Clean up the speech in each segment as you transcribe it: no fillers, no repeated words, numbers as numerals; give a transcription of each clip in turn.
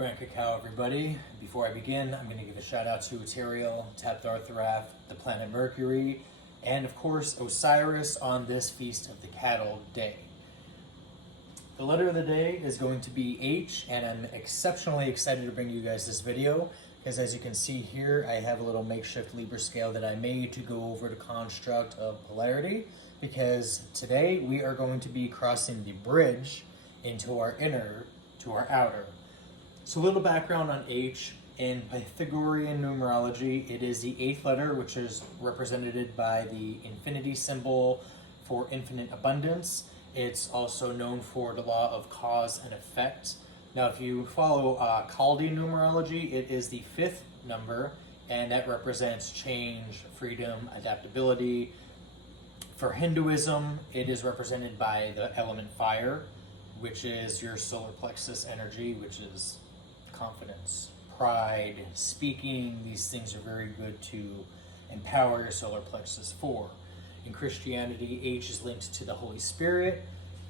Grant Cacao, everybody. Before I begin, I'm going to give a shout out to Eterial, Tapped Arthurath, the planet Mercury, and of course Osiris on this Feast of the Cattle Day. The letter of the day is going to be H, and I'm exceptionally excited to bring you guys this video because as you can see here, I have a little makeshift Libra scale that I made to go over the construct of polarity, because today we are going to be crossing the bridge into our inner to our outer. So a little background on H. In Pythagorean numerology, it is the 8th letter, which is represented by the infinity symbol for infinite abundance. It's also known for the law of cause and effect. Now, if you follow Chaldean numerology, it is the 5th number, and that represents change, freedom, adaptability. For Hinduism, it is represented by the element fire, which is your solar plexus energy, which is confidence, pride, speaking. These things are very good to empower your solar plexus for. In Christianity, H is linked to the Holy Spirit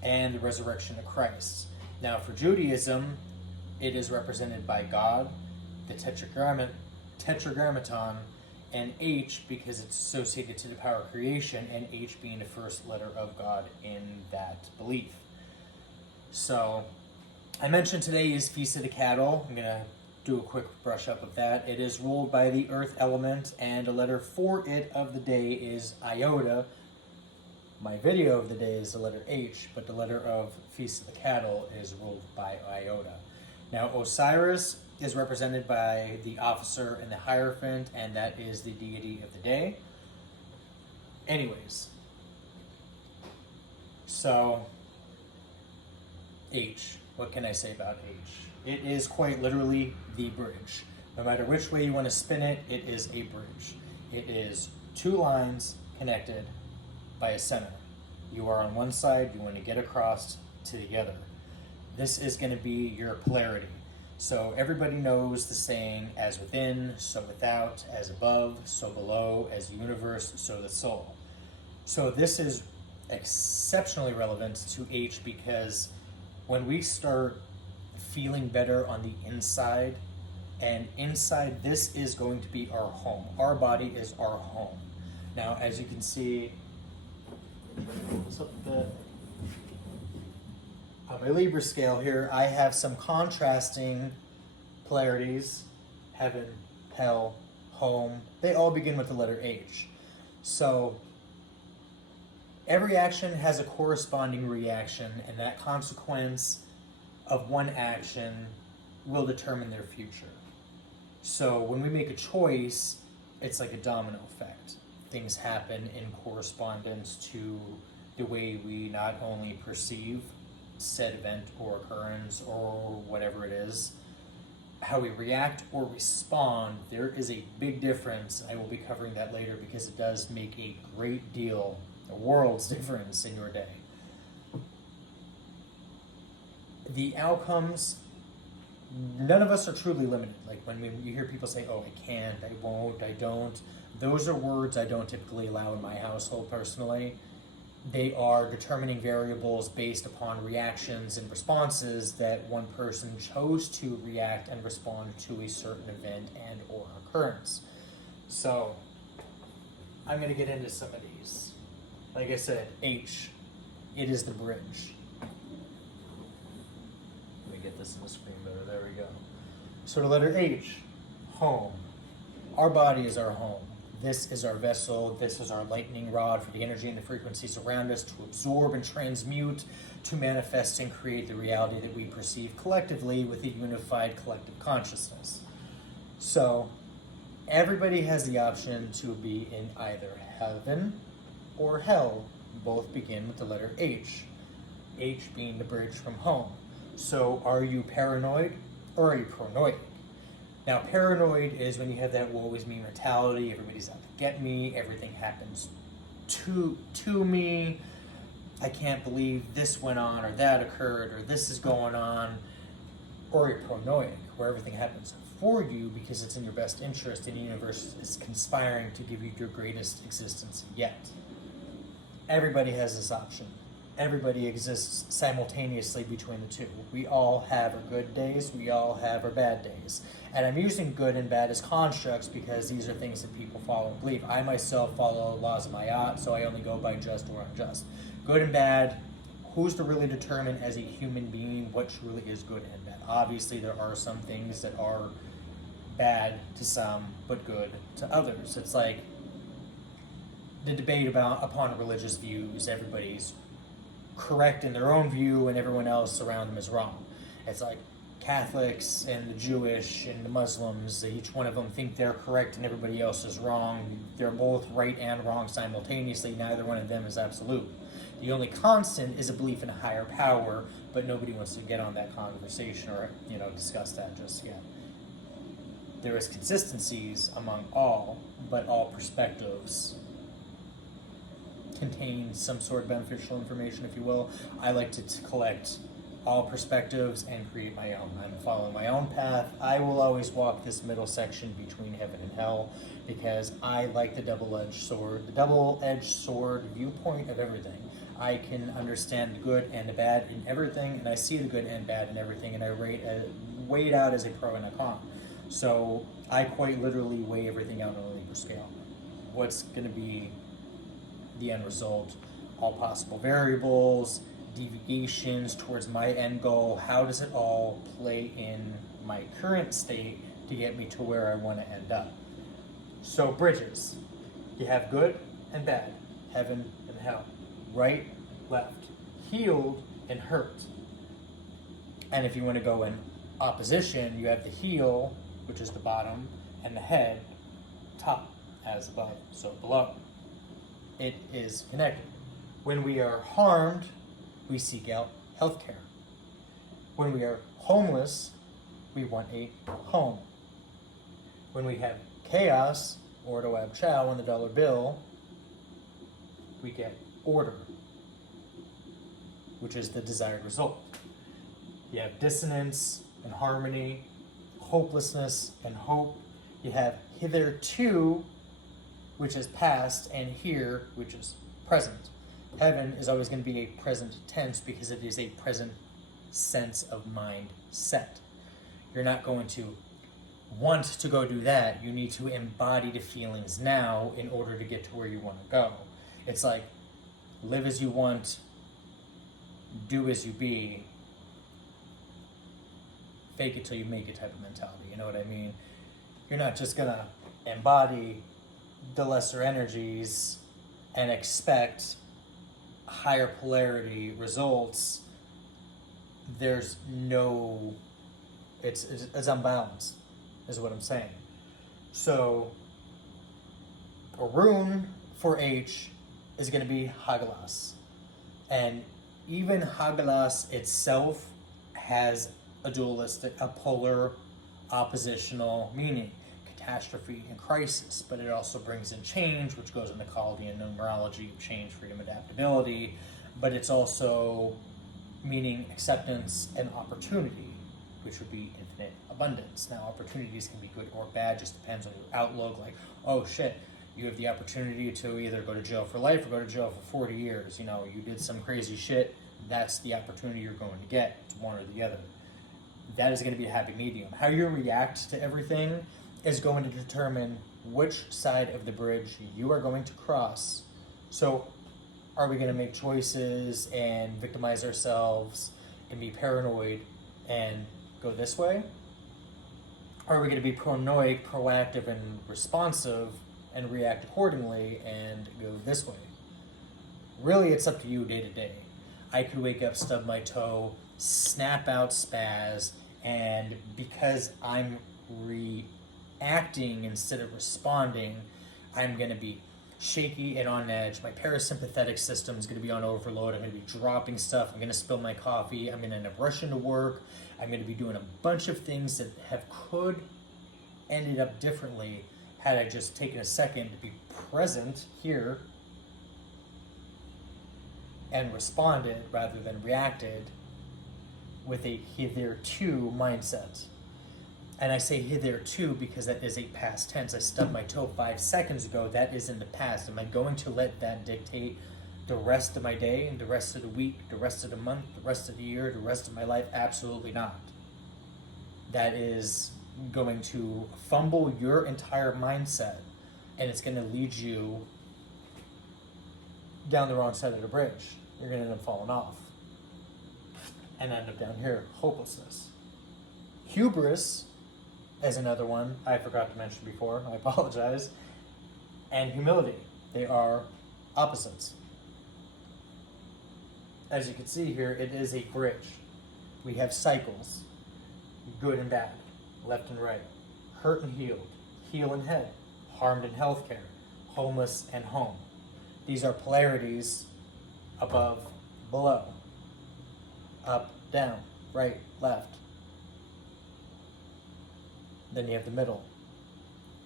and the resurrection of Christ. Now for Judaism, it is represented by God, the tetragrammaton, and H because it's associated to the power of creation, and H being the first letter of God in that belief. So I mentioned today is Feast of the Cattle. I'm going to do a quick brush up of that. It is ruled by the earth element, and a letter for it of the day is iota. My video of the day is the letter H, but the letter of Feast of the Cattle is ruled by iota. Now Osiris is represented by the officer and the Hierophant, and that is the deity of the day. Anyways, so H. What can I say about H? It is quite literally the bridge. No matter which way you want to spin it, it is a bridge. It is two lines connected by a center. You are on one side, you want to get across to the other. This is going to be your polarity. So everybody knows the saying, as within, so without, as above, so below, as the universe, so the soul. So this is exceptionally relevant to H because when we start feeling better on the inside, and inside this is going to be our home. Our body is our home. Now, as you can see, on my Libra scale here, I have some contrasting polarities: heaven, hell, home. They all begin with the letter H. So every action has a corresponding reaction, and that consequence of one action will determine their future. So when we make a choice, it's like a domino effect. Things happen in correspondence to the way we not only perceive said event or occurrence or whatever it is, how we react or respond. There is a big difference. I will be covering that later because it does make a great deal, a world's difference in your day. The outcomes, none of us are truly limited. Like when you hear people say, oh, I can't, I won't, I don't. Those are words I don't typically allow in my household personally. They are determining variables based upon reactions and responses that one person chose to react and respond to a certain event and or occurrence. So I'm going to get into some of these. Like I said, H, it is the bridge. Let me get this in the screen better. There we go. So the letter H, home. Our body is our home. This is our vessel. This is our lightning rod for the energy and the frequencies around us to absorb and transmute, to manifest and create the reality that we perceive collectively with a unified collective consciousness. So everybody has the option to be in either heaven or hell. Both begin with the letter H. H being the bridge from home. So are you paranoid or are you pronoid? Now, paranoid is when you have that woe is me mentality. Everybody's out to get me. Everything happens to me. I can't believe this went on or that occurred or this is going on. Or you're pronoic, where everything happens for you because it's in your best interest and the universe is conspiring to give you your greatest existence yet. Everybody has this option. everybody exists simultaneously between the two. We all have our good days, we all have our bad days. And I'm using good and bad as constructs because these are things that people follow and believe. I myself follow laws of Ma'at, so I only go by just or unjust. Good and bad, who's to really determine as a human being what truly is good and bad? Obviously, there are some things that are bad to some, but good to others. It's like the debate upon religious views. Everybody's correct in their own view and everyone else around them is wrong. It's like Catholics and the Jewish and the Muslims, each one of them think they're correct and everybody else is wrong. They're both right and wrong simultaneously. Neither one of them is absolute. The only constant is a belief in a higher power, but nobody wants to get on that conversation or discuss that just yet. There is consistencies among all, but all perspectives contain some sort of beneficial information, if you will. I like to collect all perspectives and create my own. I'm following my own path. I will always walk this middle section between heaven and hell because I like the double-edged sword viewpoint of everything. I can understand the good and the bad in everything, and I see the good and bad in everything, and I weigh it out as a pro and a con. So I quite literally weigh everything out on a Libra scale. What's going to be the end result? All possible variables, deviations towards my end goal. How does it all play in my current state to get me to where I want to end up? So bridges. You have good and bad, heaven and hell, right, left, healed and hurt. And if you want to go in opposition, you have the heel, which is the bottom, and the head, top, as above, so below. It is connected. When we are harmed, we seek out health care. When we are homeless, we want a home. When we have chaos, or to ab chow on the dollar bill, we get order, which is the desired result. You have dissonance and harmony, hopelessness and hope. You have hitherto, which is past, and here, which is present. Heaven is always going to be a present tense because it is a present sense of mindset. You're not going to want to go do that. You need to embody the feelings now in order to get to where you want to go. It's like live as you want, do as you be, fake it till you make it type of mentality. You know what I mean? You're not just going to embody the lesser energies and expect higher polarity results. There's no, it's unbalanced, is what I'm saying. So a rune for H is going to be Hagalaz. And even Hagalaz itself has a dualistic, a polar, oppositional meaning. Catastrophe and crisis, but it also brings in change, which goes in the Chaldean numerology of change, freedom, adaptability, but it's also meaning acceptance and opportunity, which would be infinite abundance. Now, opportunities can be good or bad, just depends on your outlook. Like, oh shit, you have the opportunity to either go to jail for life or go to jail for 40 years. You did some crazy shit. That's the opportunity you're going to get. It's one or the other. That is going to be a happy medium. How you react to everything is going to determine which side of the bridge you are going to cross. So are we going to make choices and victimize ourselves and be paranoid and go this way? Or are we going to be paranoid, proactive, and responsive and react accordingly and go this way? Really, it's up to you day to day. I could wake up, stub my toe, snap out, spaz, and because I'm reacting instead of responding, I'm going to be shaky and on edge. My parasympathetic system is going to be on overload. I'm going to be dropping stuff. I'm going to spill my coffee. I'm going to end up rushing to work. I'm going to be doing a bunch of things that could ended up differently had I just taken a second to be present here and responded rather than reacted with a hitherto mindset. And I say hitherto because that is a past tense. I stubbed my toe 5 seconds ago. That is in the past. Am I going to let that dictate the rest of my day and the rest of the week, the rest of the month, the rest of the year, the rest of my life? Absolutely not. That is going to fumble your entire mindset, and it's going to lead you down the wrong side of the bridge. You're going to end up falling off and end up down here, hopelessness. Hubris is another one I forgot to mention before. I apologize. And humility. They are opposites. As you can see here, it is a bridge. We have cycles, good and bad, left and right, hurt and healed, heal and head, harmed and healthcare, homeless and home. These are polarities: above, below, up, down, right, left. Then you have the middle.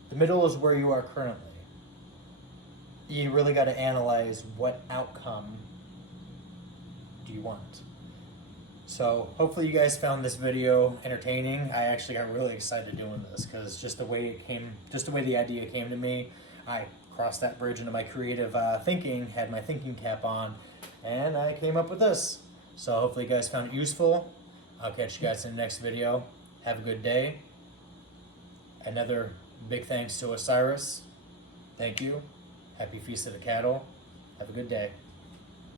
The middle is where you are currently. You really got to analyze what outcome do you want. So hopefully you guys found this video entertaining. I actually got really excited doing this because just the way the idea came to me, I crossed that bridge into my creative thinking, had my thinking cap on, and I came up with this. So hopefully you guys found it useful. I'll catch you guys in the next video. Have a good day. Another big thanks to Osiris. Thank you. Happy Feast of the Cattle. Have a good day.